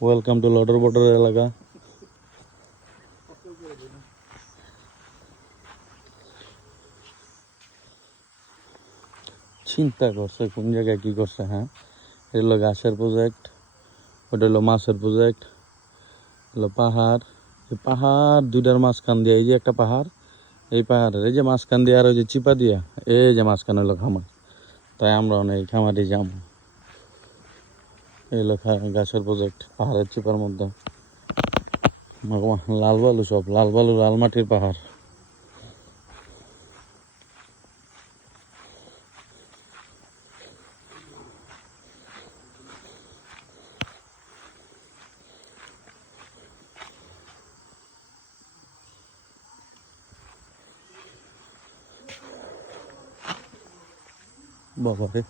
Welcome to লটর বটর এলাকা। চিন্তা করছে কোন জায়গায় কি করছে। হ্যাঁ, এটা হলো গাছের প্রজেক্ট, ওটা হলো মাছের প্রজেক্ট, হলো পাহাড়। এই পাহাড় দুইটার মাঝখান দিয়ে এই যে একটা পাহাড়, এই পাহাড়ের এই যে মাঝখান দিয়ে আর ওই যে চিপা দিয়া এই যে মাঝখান হলো খামার। তাই আমরা অনেক খামারে যাবো। এই হলো গাছের প্রজেক্ট পাহাড়ের চিপার মধ্যে। লাল বালু, সব লাল বালু, লাল মাটির পাহাড়। বাবা রে।